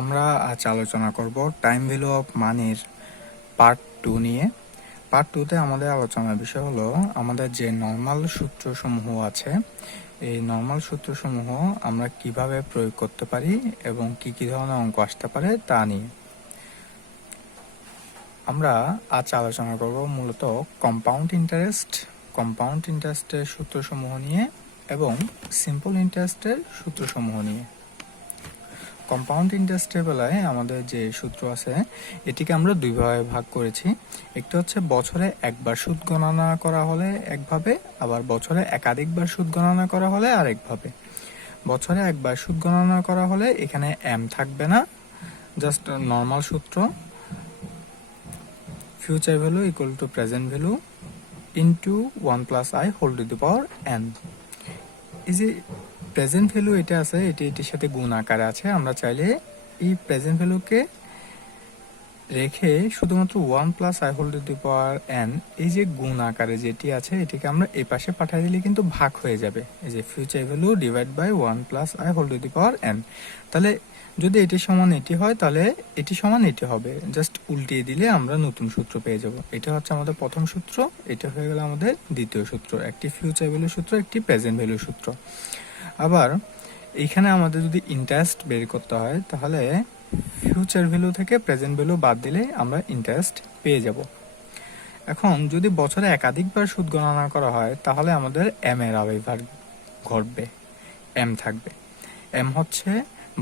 আমরা আজ আলোচনা করব টাইম ভ্যালু অফ মানির পার্ট 2 নিয়ে। পার্ট 2 তে আমাদের আলোচনার বিষয় হলো আমাদের যে নরমাল সূত্রসমূহ আছে, এই নরমাল সূত্রসমূহ আমরা কিভাবে প্রয়োগ করতে পারি এবং কি কি ধরনের অঙ্ক আসতে পারে তা নিয়ে। আমরা আজ আলোচনা করব মূলত কম্পাউন্ড ইন্টারেস্টের সূত্রসমূহ নিয়ে এবং সিম্পল ইন্টারেস্টের সূত্রসমূহ নিয়ে। কম্পাউন্ড ইন্টারেস্টের বেলায় আমাদের যে সূত্র আছে এটিকে আমরা দুই ভাগে ভাগ করেছি। একটি হচ্ছে বছরে একবার সুদ গণনা করা হলে একভাবে, আবার বছরে একাধিকবার সুদ গণনা করা হলে আরেকভাবে। বছরে একবার সুদ গণনা করা হলে এখানে এম থাকবে না, জাস্ট নর্মাল সূত্র future value equal to present value into 1 + i whole to the power n। এই যে প্রেজেন্ট ভ্যালু এটা আছে, এটির সাথে গুণ আকারে আছে। আমরা চাইলে এই প্রেজেন্ট ভ্যালুকে রেখে শুধুমাত্র 1 + i whole to the power n, এই যে গুণ আকারে যেটি আছে এটিকে আমরা এই পাশে পাঠিয়ে দিলে কিন্তু ভাগ হয়ে যাবে। এই যে future value divide by 1 + i whole to the power n। তাহলে যদি এটি সমান এটি হয় তাহলে এটি সমান এটি হবে, জাস্ট উল্টিয়ে দিলে আমরা নতুন সূত্র পেয়ে যাব। এটা হচ্ছে আমাদের প্রথম সূত্র, এটা হয়ে গেল আমাদের দ্বিতীয় সূত্র। একটি ফিউচার ভ্যালু সূত্র, একটি প্রেজেন্ট ভ্যালু সূত্র। আবার এইখানে আমাদের যদি ইন্টারেস্ট বের করতে হয় তাহলে ফিউচার ভ্যালু থেকে প্রেজেন্ট ভ্যালু বাদ দিলে আমরা ইন্টারেস্ট পেয়ে যাব। এখন যদি বছরে একাধিকবার সুদ গণনা করা হয় তাহলে আমাদের এম এর আবির্ভাব ঘটবে, এম থাকবে। এম হচ্ছে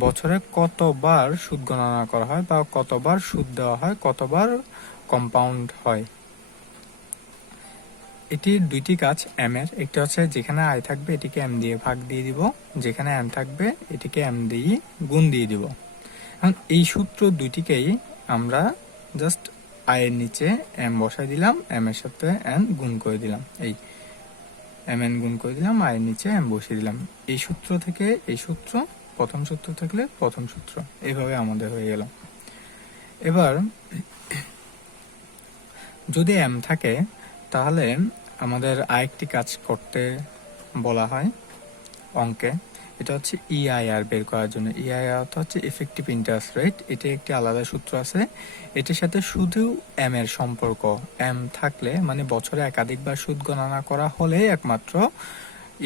বছরে কতবার সুদ গণনা করা হয় বা কতবার সুদ দেওয়া হয়, কতবার কম্পাউন্ড হয়। এটির দুইটি কাজ এম এর, একটি হচ্ছে যেখানে আই থাকবে এটিকে এম দিয়ে ভাগ দিয়ে দিব, যেখানে এম থাকবে এটিকে এম দিয়ে গুণ দিয়ে দিব। এখন এই সূত্র দুইটিকেই আমরা জাস্ট আই এর নিচে এম বসাই দিলাম, এম এর সাথে এন গুণ করে দিলাম, এই এম এন গুণ করে দিলাম, আই এর নিচে এম বসিয়ে দিলাম। এই সূত্র থেকে এই সূত্র, প্রথম সূত্র থাকলে প্রথম সূত্র, এইভাবে আমাদের হয়ে গেল। এবার যদি এম থাকে তাহলে আমাদের আরেকটি কাজ করতে বলা হয় অঙ্কে, এটা হচ্ছে ইআইআর বের করার জন্য। ইআইআর অর্থ হচ্ছে ইফেক্টিভ ইন্টারেস্ট রেট। এটি একটি আলাদা সূত্র আছে, এটির সাথে শুধু এম এর সম্পর্ক। এম থাকলে মানে বছরে একাধিকবার সুদ গণনা করা হলে একমাত্র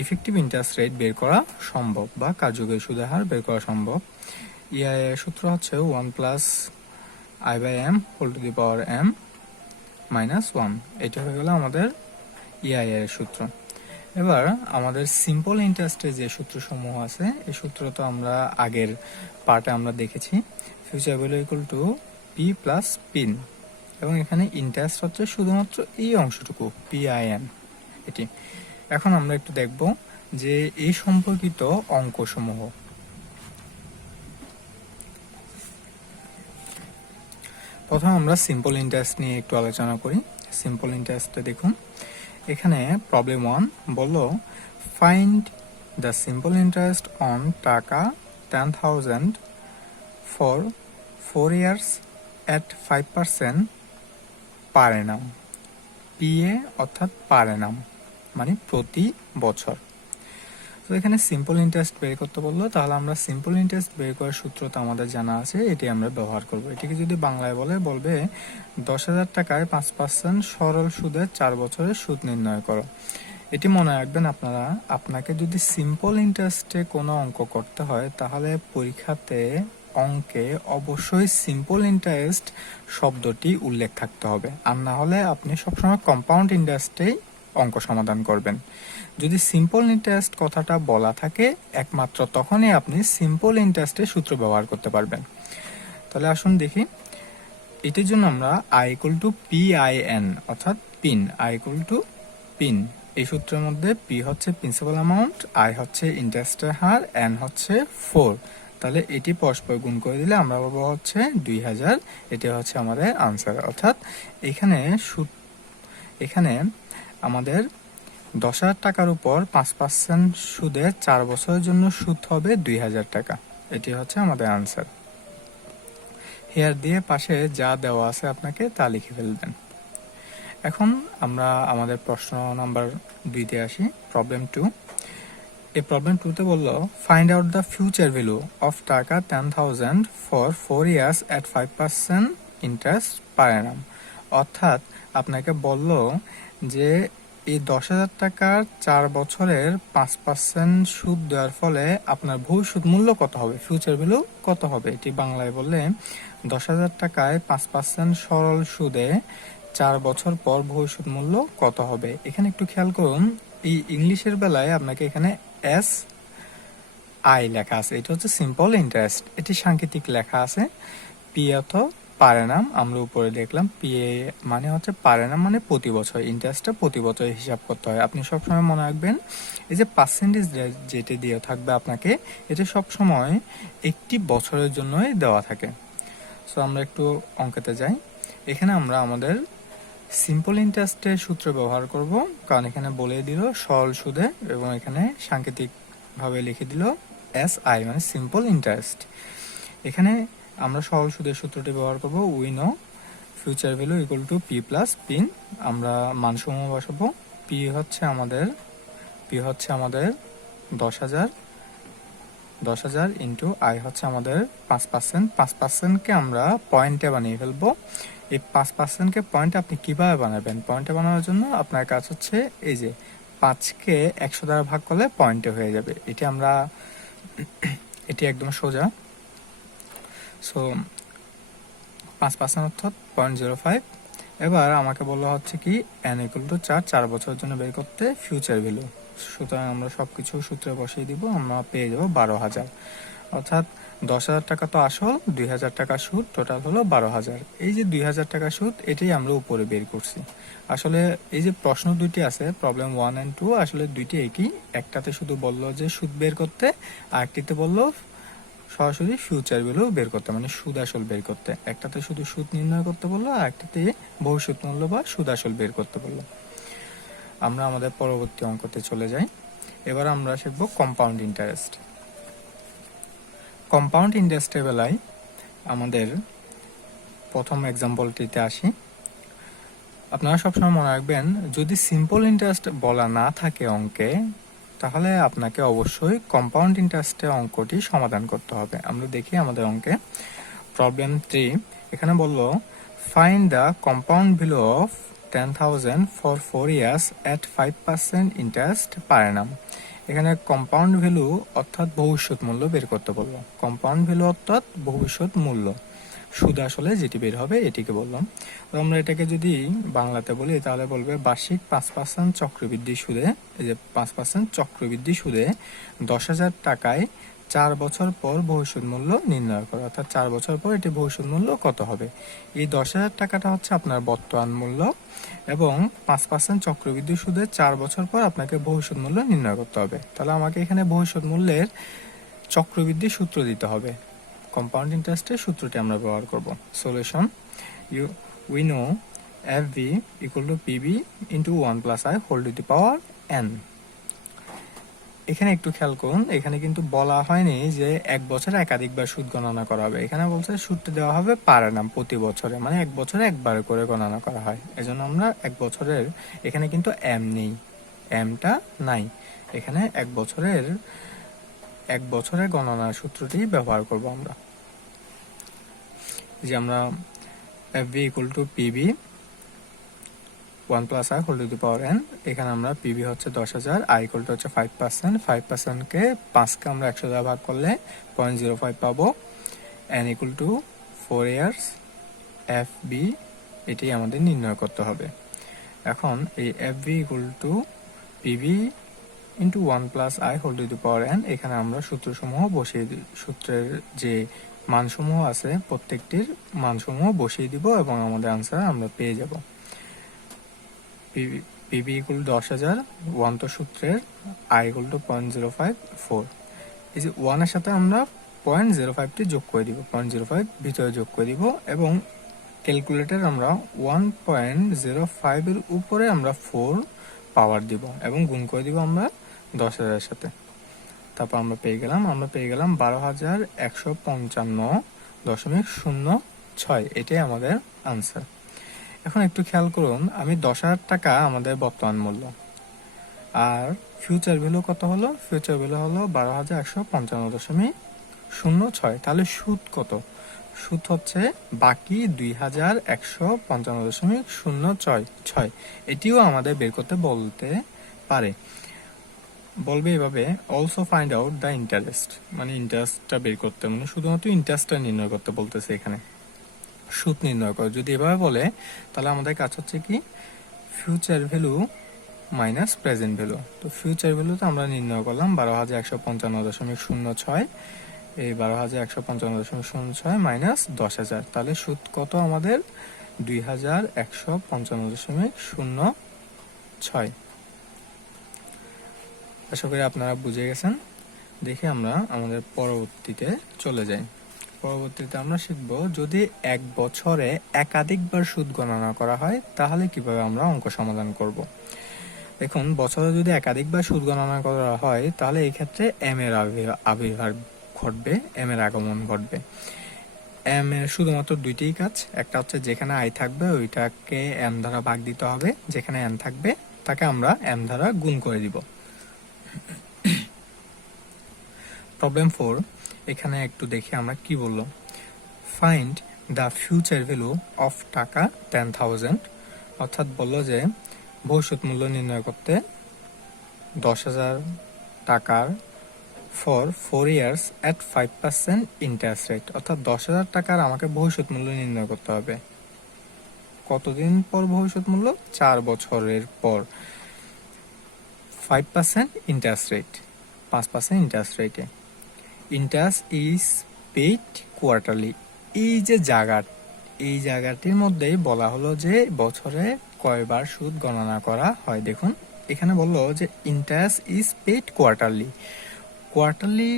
ইফেক্টিভ ইন্টারেস্ট রেট বের করা সম্ভব বা কার্যকরী সুদের হার বের করা সম্ভব। ইআইআর সূত্র হচ্ছে 1 + i/m whole to the power m -1। এটা হয়ে গেল আমাদের ইআইআর এর সূত্র। এবার আমাদের সিম্পল ইন্টারেস্টের যে সূত্রসমূহ আছে এই সূত্র তো আমরা আগের পার্টে আমরা দেখেছি। Future value equal two P plus pin, এবং এখানে ইন্টারেস্ট হচ্ছে শুধুমাত্র এই অংশটুকু PIN এটি। এখন আমরা একটু দেখব যে এই সম্পর্কিত অঙ্কসমূহ। প্রথমে আমরা সিম্পল ইন্টারেস্ট নিয়ে একটু আলোচনা করি। সিম্পল ইন্টারেস্টে দেখুন, এখানে প্রবলেম 1 বললো find the simple interest on টাকা 10,000 for 4 years at 5% per annum। PA অর্থাৎ পার annum মানে প্রতি বছর। তো এখানে সিম্পল ইন্টারেস্ট বের করতে বললো, তাহলে আমরা সিম্পল ইন্টারেস্ট বের করার সূত্র তো আমাদের জানা আছে, এটি আমরা ব্যবহার করব। এটিকে যদি বাংলায় বলবে 10,000 টাকায় 5% সরল সুদে 4 বছরের সুদ নির্ণয় করো। এটি মনে রাখবেন আপনারা, আপনাকে যদি সিম্পল ইন্টারেস্টে কোনো অঙ্ক করতে হয় তাহলে পরীক্ষাতে অঙ্কে অবশ্যই সিম্পল ইন্টারেস্ট শব্দটি উল্লেখ থাকতে হবে, আর না হলে আপনি সবসময় কম্পাউন্ড ইন্টারেস্টেই অঙ্ক সমাধান করবেন। যদি সিম্পল ইন্টারেস্ট কথাটা বলা থাকে একমাত্র তখনই আপনি সিম্পল ইন্টারেস্টের সূত্র ব্যবহার করতে পারবেন। তাহলে আসুন দেখি, এটির জন্য আমরা I = PIN অর্থাৎ পিন, I = পিন। এই সূত্রের মধ্যে P হচ্ছে প্রিন্সিপাল অ্যামাউন্ট, I হচ্ছে ইন্টারেস্টের হার, N হচ্ছে 4। তাহলে এটি পরস্পর গুণ করে দিলে আমরা পাবো হচ্ছে 2000। এটি হচ্ছে আমাদের আনসার। অর্থাৎ এখানে আমাদের 10,000 টাকার উপর 5% সুদে 4 বছরের জন্য সুদ হবে 2000 টাকা। এটি হচ্ছে আমাদের আনসার। হেয়ার দিয়ে পাশে যা দেওয়া আছে আপনাকে তা লিখে ফেলবেন। এখন আমরা আমাদের প্রশ্ন নাম্বার 2 তে আসি, প্রবলেম 2। এই প্রবলেম 2 তে বললো find out the future value of টাকা 10,000 ফর 4 ইয়ার্স এট 5% ইন্টারেস্ট পার অ্যানাম। অর্থাৎ আপনাকে বলল যে এই 10,000 টাকার 4 বছরের 5% সুদ দেওয়ার ফলে আপনার ভবিষ্যৎ মূল্য কত হবে, ফিউচার ভ্যালু কত হবে। এটি বাংলায় বললে 10,000 টাকায় 5% সরল সুদে 4 বছর পর ভবিষ্যৎ মূল্য কত হবে। এখানে একটু খেয়াল করুন, এই ইংলিশের বেলায় আপনাকে এখানে এস আই লেখা আছে, এটা হচ্ছে সিম্পল ইন্টারেস্ট, এটি সাংকেতিক লেখা আছে। পি অর্থ পার অ্যানাম, আমরা উপরে দেখলাম পি এ মানে হচ্ছে পার অ্যানাম মানে প্রতি বছর, ইন্টারেস্টটা প্রতি বছর হিসাব করতে হয়। আপনি সবসময় মনে রাখবেন এই যে পার্সেন্টেজ যেটি দিয়ে থাকবে আপনাকে, এটা সবসময় একটি বছরের জন্যই দেওয়া থাকে। সো আমরা একটু অঙ্কেতে যাই। এখানে আমরা আমাদের সিম্পল ইন্টারেস্টের সূত্র ব্যবহার করব, কারণ এখানে বলে দিল সরল সুদে এবং এখানে সাংকেতিকভাবে লিখে দিল এস আই মানে সিম্পল ইন্টারেস্ট। এখানে আমরা সরল সুদের সূত্রটি ব্যবহার করব। We know future value equal two P plus pin. আমরা মানসমূহ বসাবো। পি হচ্ছে আমাদের 10,000 ইন্টু আই হচ্ছে আমাদের 5%। 5%কে আমরা পয়েন্টে বানিয়ে ফেলবো। এই 5%কে পয়েন্ট আপনি কিভাবে বানাবেন, পয়েন্টে বানানোর জন্য আপনার কাজ হচ্ছে এই যে 5কে 100 দ্বারা ভাগ করলে পয়েন্টে হয়ে যাবে। এটি একদম সোজা। সো 5% অর্থাৎ 0.05। এবার আমাকে বলা হচ্ছে কি n ইকুয়াল টু 4 বছরের জন্য বের করতে ফিউচার ভ্যালু। সুতরাং আমরা সবকিছু সূত্রে বসিয়ে দিব, আমরা পেয়ে যাব 12,000। অর্থাৎ 10,000 টাকা তো আসল, 2,000 টাকা সুদ, টোটাল হলো 12,000। এই যে 2,000 টাকা সুদ, এটাই আমরা উপরে বের করছি। আসলে এই যে প্রশ্ন দুইটি আছে, প্রবলেম 1 and 2, আসলে দুইটি একই। একটাতে শুধু বললো যে সুদ বের করতে, আরেকটিতে বললো সরাসরি ফিউচার ভ্যালু বের করতে, মানে সুদ আসল বের করতে। একটাতে শুধু সুদ নির্ণয় করতে বললো, আর একটাতে ভবিষ্যৎ মূল্য বা সুদ আসল বের করতে বললো। আমরা আমাদের পরবর্তী অঙ্কতে চলে যাই। এবার আমরা শিখব কম্পাউন্ড ইন্টারেস্ট। কম্পাউন্ড ইন্টারেস্টের বেলায় আমাদের প্রথম এক্সাম্পলটিতে আসি। আপনারা সবসময় মনে রাখবেন, যদি সিম্পল ইন্টারেস্ট বলা না থাকে অঙ্কে, তাহলে আপনাকে অবশ্যই কম্পাউন্ড ইন্টারেস্টের অঙ্কটি সমাধান করতে হবে। আমরা দেখি আমাদের অঙ্কে প্রবলেম 3। এখানে বলল find the compound value of 10,000 for 4 years at 5% interest পার অ্যানাম। এখানে কম্পাউন্ড ভ্যালু অর্থাৎ ভবিষ্যৎ মূল্য বের করতে বললো। কম্পাউন্ড ভ্যালু অর্থাৎ ভবিষ্যৎ মূল্য, সুদ আসলে যেটি বের হবে এটিকে বললাম। তো আমরা এটাকে যদি বাংলাতে বলি তাহলে বলবে বার্ষিক 5% চক্রবৃদ্ধি সুদে, এই যে 5% চক্রবৃদ্ধি সুদে 10,000 টাকায় 4 বছর পর ভবিষ্যৎ মূল্য নির্ণয় করা। অর্থাৎ 4 বছর পর এটি ভবিষ্যৎ মূল্য কত হবে। এই 10,000 টাকাটা হচ্ছে আপনার বর্তমান মূল্য এবং 5% চক্রবৃদ্ধি সুদে 4 বছর পর আপনাকে ভবিষ্যৎ মূল্য নির্ণয় করতে হবে। তাহলে আমাকে এখানে ভবিষ্যৎ মূল্যের চক্রবৃদ্ধি সূত্র দিতে হবে। কম্পাউন্ড ইন্টারেস্টের সূত্রটি আমরা ব্যবহার করব। Solution, we know FV equal to PB into 1 plus I whole to the power n। এখানে একটু খেয়াল করুন, এখানে কিন্তু বলা হয়নি যে এক বছরে একাধিকবার সুদ গণনা করা হবে। এখানে বলছে সুদটা দেওয়া হবে পার অ্যানাম, প্রতি বছরে, মানে এক বছরে একবার করে গণনা করা হয়। এজন্য আমরা এক বছরের, এখানে কিন্তু m নেই, mটা নাই। এখানে এক বছরের গণনার সূত্রটি ব্যবহার করব আমরা। যে আমরা FV equal to PB 1 plus I whole to the power n। এখানে আমরা PB হচ্ছে 10,000, I ইকুয়াল টু হচ্ছে 5%। 5%কে 5কে আমরা 100 দ্বারা ভাগ করলে 0.05 পাবো। n equal to 4 years. FB এটাই আমাদের নির্ণয় করতে হবে। এখন এই FB equal to PB into 1 plus I whole to the power n, এখানে আমরা সূত্রসমূহ বসিয়ে সূত্রের যে মানসমূহ আছে প্রত্যেকটির মানসমূহ বসিয়ে দিব এবং আমাদের আনসার আমরা পেয়ে যাব। PB ইকুয়াল 10,000, 1 তো সূত্রের, I ইকুয়াল টু 0.054। এই যে 1 এর সাথে আমরা 0.05টি যোগ করে দিব, 0.05 ভিতরে যোগ করে দিব এবং ক্যালকুলেটর আমরা 1.05 এর উপরে আমরা 4 পাওয়ার দিব এবং গুণ করে দিব আমরা 10,000 এর সাথে। তারপর আমরা পেয়ে গেলাম 12,155.06। এটাই আমাদের আনসার। এখন একটু খেয়াল করুন, আমি 10,000 টাকা আমাদের বর্তমান মূল্য, আর ফিউচার ভ্যালু কত হলো? ফিউচার ভ্যালু হলো 12,155.06। তাহলে সুদ কত? সুদ হচ্ছে বাকি 2,155.066। এটিও আমাদের বের করতে বলতে পারে। বলবে এভাবে also find out the interest, মানে ইন্টারেস্টটা বের করতে, মানে শুধুমাত্র ইন্টারেস্টটা নির্ণয় করতে বলতেছে এখানে, সুদ নির্ণয় করো। যদি এভাবে বলে তাহলে আমাদের কাজ হচ্ছে কি future value minus present value. তো ফিউচার ভ্যালুতে আমরা নির্ণয় করলাম 12,155.06, এই 12,155.06 মাইনাস 10,000, তাহলে সুদ কত আমাদের? 2,155.06। আশা করি আপনারা বুঝে গেছেন। দেখে আমরা আমাদের পরবর্তীতে চলে যাই। পরবর্তীতে আমরা শিখব যদি এক বছরে একাধিকবার সুদ গণনা করা হয় তাহলে কিভাবে আমরা অঙ্ক সমাধান করব। দেখুন, বছরে যদি একাধিকবার সুদ গণনা করা হয় তাহলে এই ক্ষেত্রে এম এর আবির্ভাব ঘটবে, এম এর আগমন ঘটবে। এম এর শুধুমাত্র দুইটি কাজ, একটা হচ্ছে যেখানে আই থাকবে ওইটাকে এম দ্বারা ভাগ দিতে হবে, যেখানে এন থাকবে তাকে আমরা এম দ্বারা গুণ করে দিব। প্রবলেম 4, এখানে একটু দেখি আমরা কি বললো। Find the future value of টাকা 10,000, অর্থাৎ বললো যে ভবিষ্যৎ মূল্য নির্ণয় করতে 10,000 টাকার for 4 years at 5% interest rate, অর্থাৎ 10,000 টাকার আমাকে ভবিষ্যৎ মূল্য নির্ণয় করতে হবে। কতদিন পর ভবিষ্যৎ মূল্য? 4 বছরের পর। 5% ইন্টারেস্ট রেট, 5% ইন্টারেস্ট রেটে। Interest is paid quarterly. এই যে এই জায়গাটির মধ্যেই বলা হলো যে বছরে কয়বার সুদ গণনা করা হয়। দেখুন এখানে বললো যে interest is paid quarterly. Quarterly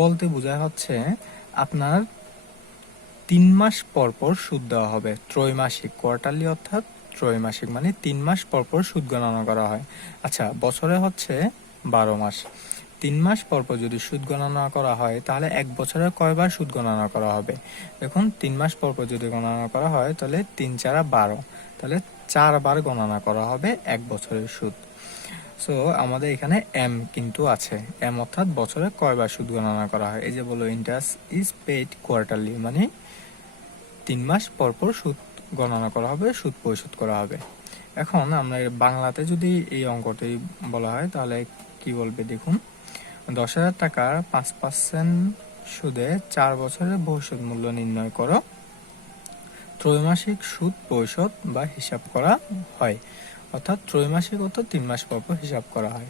বলতে বোঝা হচ্ছে আপনার 3 মাস পর পর সুদ দেওয়া হবে। ত্রৈমাসিক, কোয়ার্টারলি অর্থাৎ ত্রৈমাসিক, মানে 3 মাস পর পর সুদ গণনা করা হয়। আচ্ছা, বছরে হচ্ছে 12 মাস, 3 মাস পর পর যদি সুদ গণনা করা হয় তাহলে এক বছরে কয়বার সুদ গণনা করা হবে? দেখুন 3 মাস পর পর যদি গণনা করা হয় তাহলে 3 4 12, তাহলে 4 বার গণনা করা হবে এক বছরের সুদ। সো আমাদের এখানে এম কিন্তু আছে, এম অর্থাৎ বছরে কয়বার সুদ গণনা করা হয়। এই যে বলো ইন্টারেস্ট ইজ পেইড কোয়ার্টারলি, মানে 3 মাস পর পর সুদ গণনা করা হবে, সুদ পরিশোধ করা হবে। এখন আমরা বাংলাতে যদি এই অঙ্কটি বলা হয় তাহলে কি বলবে দেখুন। 10,000 টাকার 5% সুদে 4 বছরের ভবিষ্যৎ মূল্য নির্ণয় করো। ত্রৈমাসিক সুদ পরিশোধ বা হিসাব করা হয়, অর্থাৎ ত্রৈমাসিক অর্থাৎ 3 মাস পর পর হিসাব করা হয়।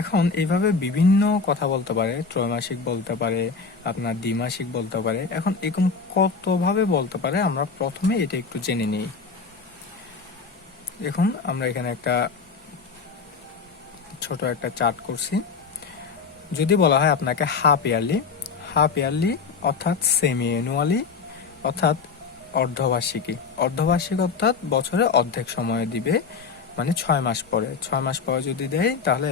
এখন এইভাবে বিভিন্ন কথা বলতে পারে, ত্রৈমাসিক বলতে পারে, আপনার দ্বিমাসিক বলতে পারে। এখন এরকম কতভাবে বলতে পারে আমরা প্রথমে এটা একটু জেনে নিই। এখন আমরা এখানে একটা ছোট একটা চার্ট করছি। যদি বলা হয় আপনাকে হাফ ইয়ারলি অর্থাৎ সেমি অ্যানুয়ালি অর্থাৎ অর্ধবার্ষিকী অর্থাৎ বছরে অর্ধেক সময় দিবে, মানে 6 মাস পরে। 6 মাস পরে যদি দেয় তাহলে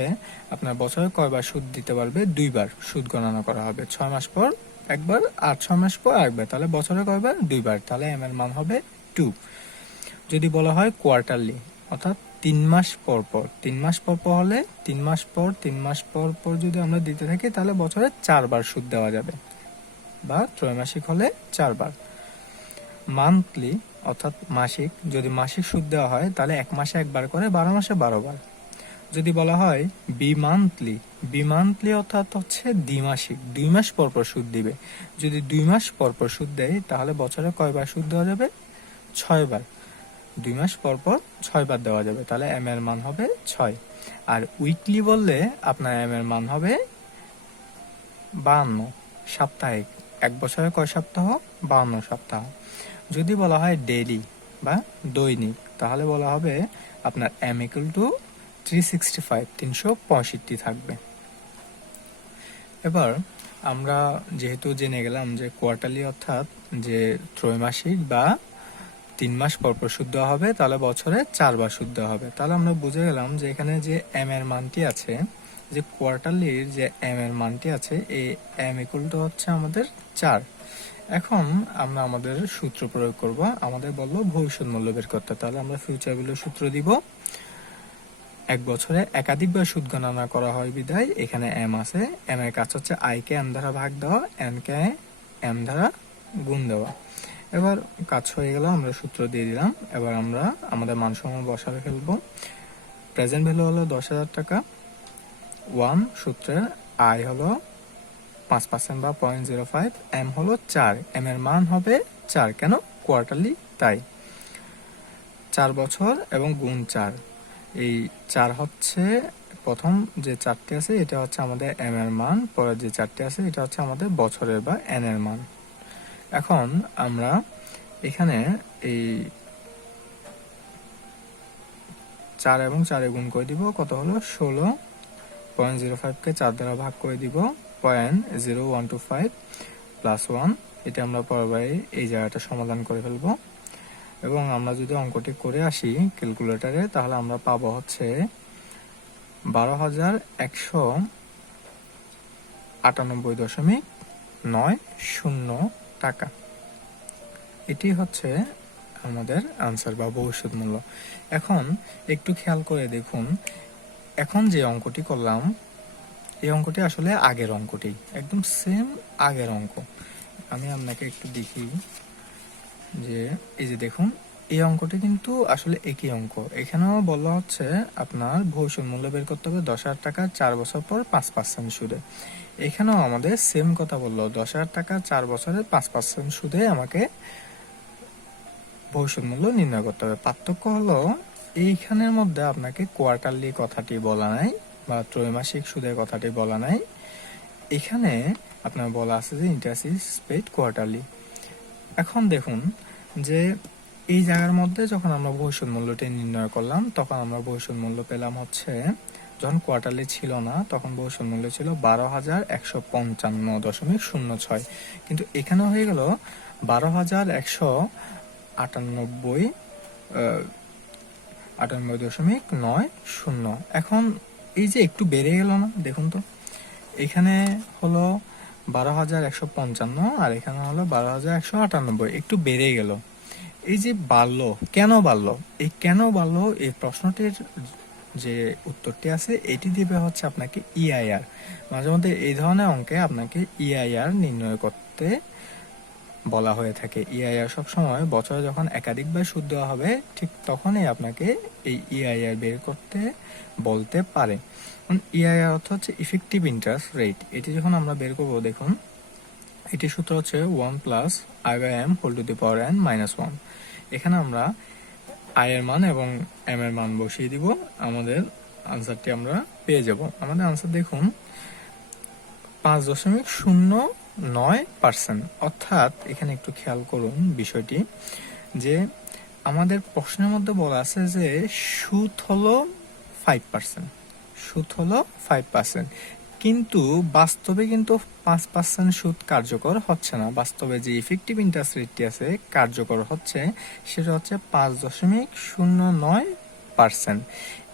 আপনার বছরে কয়বার সুদ দিতে পারবে? 2 বার সুদ গণনা করা হবে। 6 মাস পর একবার আর 6 মাস পর একবার, তাহলে বছরে কয়বার? 2 বার, তাহলে এম এর মান হবে 2। যদি বলা হয় কোয়ার্টারলি অর্থাৎ 3 মাস পর পর, 3 মাস পর পর হলে 3 মাস পর যদি আমরা দিতে থাকি তাহলে বছরে 4 বার সুদ দেওয়া যাবে, বা ত্রৈমাসিক হলে 4 বার। মান্থলি অর্থাৎ মাসিক, যদি মাসিক সুদ দেওয়া হয় তাহলে 1 মাসে একবার করে 12 মাসে 12 বার। যদি বলা হয় বিমান্থলি অর্থাৎ হচ্ছে দ্বিমাসিক, 2 মাস পর পর সুদ দিবে। যদি 2 মাস পর পর সুদ দেয় তাহলে বছরে কয়বার সুদ দেওয়া যাবে? 6 বার। 2 মাস পর পর 6 বার দেওয়া যাবে, তাহলে এম এর মান হবে 6। আর উইকলি বললে আপনার এম এর মান হবে 52। সাপ্তাহিক, এক বছরে কয় সপ্তাহ? 52 সপ্তাহ। যদি বলা হয় ডেইলি বা দৈনিক তাহলে বলা হবে আপনার এম ইকুয়াল টু 365 থাকবে। এবার আমরা যেহেতু জেনে গেলাম যে কোয়ার্টারলি অর্থাৎ যে ত্রৈমাসিক বা 3 মাস পর পর সুদ দেওয়া হবে, তাহলে বছরে 4 বার সুদ দেওয়া হবে। তাহলে আমরা বুঝে গেলাম যে এখানে যে এম এর মানটি আছে, যে কোয়ার্টারলির যে এম এর মানটি আছে, এই এম ইকুয়াল টু হচ্ছে আমাদের 4। এখন আমরা আমাদের সূত্র প্রয়োগ করব। আমাদের বললো ভবিষ্যৎ মূল্য বের করতে, তাহলে আমরা ফিউচার ভ্যালু সূত্র দিব। এক বছরে একাধিকবার সুদ গণনা করা হয় বিধায় এখানে এম আছে। এম এর কাজ হচ্ছে আই কে এম দ্বারা ভাগ দেওয়া, এন কে এম দ্বারা গুণ দেওয়া। এবার কাজ হয়ে গেল, আমরা সূত্র দিয়ে দিলাম। এবার আমরা আমাদের মানসমূহ বসাবে ফেলবো। প্রেজেন্ট ভ্যালু হলো 10,000 টাকা। 1 সূত্রের আই হলো 5% বা 0.05, এম হলো 4, এম এর মান হবে 4, কেন কোয়ার্টারলি তাই। 4 বছর এবং গুণ 4, এই 4 হচ্ছে প্রথম যে 4টি আছে এটা হচ্ছে আমাদের এম এর মান, পরে যে 4টি আছে এটা হচ্ছে আমাদের বছরের বা এন এর মান। এখন আমরা এখানে এই 4 এবং 4 গুণ করে দিব, কত হলো 16। 0.05 কে 4 দ্বারা ভাগ করে দিব, 0.0125 প্লাস 1। এটা আমরা পরে এই জায়গাটা সমাধান করে ফেলবো। এবং আমরা যদি অঙ্কটি করে আসি ক্যালকুলেটরে, তাহলে আমরা পাবো হচ্ছে 12,198.90 টাকা। এটি হচ্ছে আমাদের আনসার বা ভবিষ্যৎ মূল্য। এখন একটু খেয়াল করে দেখুন, এখন যে অঙ্কটি করলাম এই অঙ্কটি আসলে আগের অঙ্কটি, একদম সেম আগের অঙ্ক। আমি আপনাকে একটু দেখি যে এই যে দেখুন, এই অঙ্কটি কিন্তু আসলে একই অঙ্ক। এখানেও বলা হচ্ছে আপনার ভবিষ্যৎ মূল্য বের করতে হবে 10,000 টাকা 4 বছর পর 5% সুদে। এখানেও আমাদের সেম কথা বললো, 10,000 টাকা 4 বছরে 5% সুদে আমাকে ভবিষ্যৎ মূল্য নির্ণয় করতে হবে। পার্থক্য হলো এইখানের মধ্যে আপনাকে কোয়ার্টারলি কথাটি বলা নাই বা ত্রৈমাসিক সুদের কথাটি বলা নাই। এখানে আপনার বলা আছে যে ইন্টারেস্ট ইজ পেইড কোয়ার্টারলি। এখন দেখুন যে এই জায়গার মধ্যে যখন আমরা ভবিষ্যৎ মূল্যটি নির্ণয় করলাম, তখন আমরা ভবিষ্যৎ মূল্য পেলাম হচ্ছে, যখন কোয়ার্টারলি ছিল না তখন ভবিষ্যৎ মূল্য ছিল 12,155.06, কিন্তু এখানে হয়ে গেল 12,198.90। এখন এই যে একটু বেড়ে গেল না, দেখুন তো, এখানে হলো 12,155 আর এখানে হলো 12,198, একটু বেড়ে গেল। এই যে বাড়লো, কেন বাড়লো, এই কেন বাড়লো এই প্রশ্নটির যে উত্তরটি আছে এটি দিবে হচ্ছে আপনাকে ইআইআর। মাঝে মধ্যে এই ধরনের অঙ্কে আপনাকে ইআইআর নির্ণয় করতে বলা হয়ে থাকে। ইআইআর সবসময় বছরে যখন একাধিকবার সুদ দেওয়া হবে ঠিক তখনই আপনাকে এই ইআইআর বের করতে বলতে পারে। ইআইআর অর্থ হচ্ছে ইফেক্টিভ ইন্টারেস্ট রেট। এটি যখন আমরা বের করবো, দেখুন এটি সূত্র হচ্ছে 1 plus I by M whole to the power N minus 1। এখানে আমরা আই এর মান এবং এম এর মান বসিয়ে দিব, আমাদের আনসারটি আমরা পেয়ে যাব। আমাদের আনসার দেখুন 5.09%। অর্থাৎ এখানে একটু খেয়াল করুন বিষয়টি, যে আমাদের প্রশ্নের মধ্যে বলা আছে যে সুদ হলো 5%, সুদ হলো 5%, কিন্তু বাস্তবে কিন্তু 5% সুদ কার্যকর হচ্ছে না। বাস্তবে যে ইফেক্টিভ ইন্টারেস্ট রেটটি আছে কার্যকর হচ্ছে, সেটা হচ্ছে 5.09%।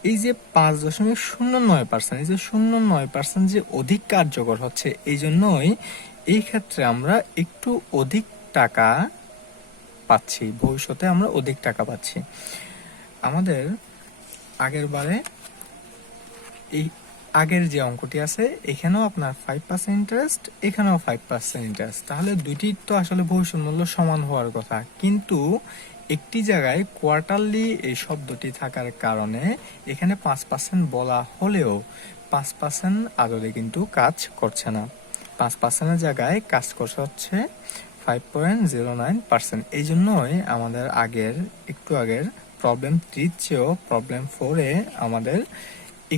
এই যে 5.09%, এই যে 0.9% যে অধিক কার্যকর হচ্ছে, এই জন্যই এই ক্ষেত্রে আমরা একটু অধিক টাকা পাচ্ছি, ভবিষ্যতে আমরা অধিক টাকা পাচ্ছি। আমাদের আগের বারে এই আগের যে অঙ্কটি আছে এখানেও আপনার 5% ইন্টারেস্ট, এখানেও 5% ইন্টারেস্ট, তাহলে দুইটির তো আসলে ভবিষ্যৎ মূল্য সমান হওয়ার কথা, কিন্তু একটি জায়গায় কোয়ার্টারলি এই শব্দটি থাকার কারণে এখানে 5% বলা হলেও 5% আদলে কিন্তু কাজ করছে না। 5%-এর জায়গায় কাজ করছে হচ্ছে 5.09%। এই জন্যই আমাদের একটু আগের প্রবলেম 3 চেয়েও প্রবলেম 4-এ আমাদের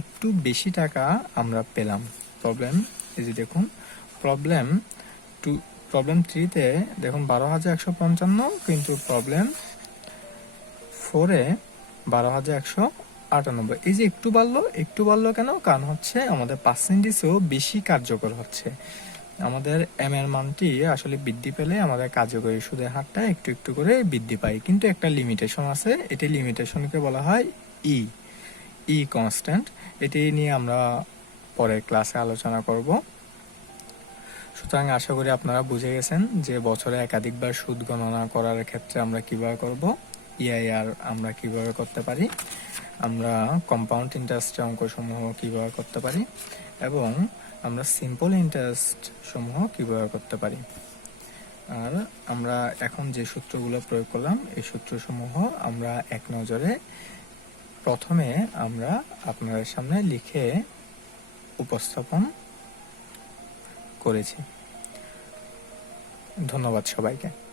একটু বেশি টাকা আমরা পেলাম। প্রবলেম এই যে দেখুন, প্রবলেম 3-তে দেখুন 12,155, কিন্তু প্রবলেম 4-এ 12,198। এই যে একটু বাড়লো কেন? কারণ হচ্ছে আমাদের পার্সেন্টেজও বেশি কার্যকর হচ্ছে। আমাদের এম এর মানটি আসলে বৃদ্ধি পেলে আমাদের কার্যকরী সুদের হারটা একটু একটু করে বৃদ্ধি পায়, কিন্তু একটা লিমিটেশন আছে। এটি লিমিটেশনকে বলা হয় ই কনস্ট্যান্ট। এটি নিয়ে আমরা পরের ক্লাসে আলোচনা করব। সুতরাং আশা করি আপনারা বুঝে গেছেন যে বছরে একাধিকবার সুদ গণনা করার ক্ষেত্রে আমরা কিভাবে করব। ইআইআর আমরা কিভাবে করতে পারি, আমরা কম্পাউন্ড ইন্টারেস্টের অঙ্কসমূহ কিভাবে করতে পারি, এবং আমরা সিম্পল ইন্টারেস্ট সমূহ কিভাবে করতে পারি। আর আমরা এখন যে সূত্রগুলো প্রয়োগ করলাম এই সূত্রসমূহ আমরা এক নজরে প্রথমে আমরা আপনাদের সামনে লিখে উপস্থাপন করেছি। ধন্যবাদ সবাইকে।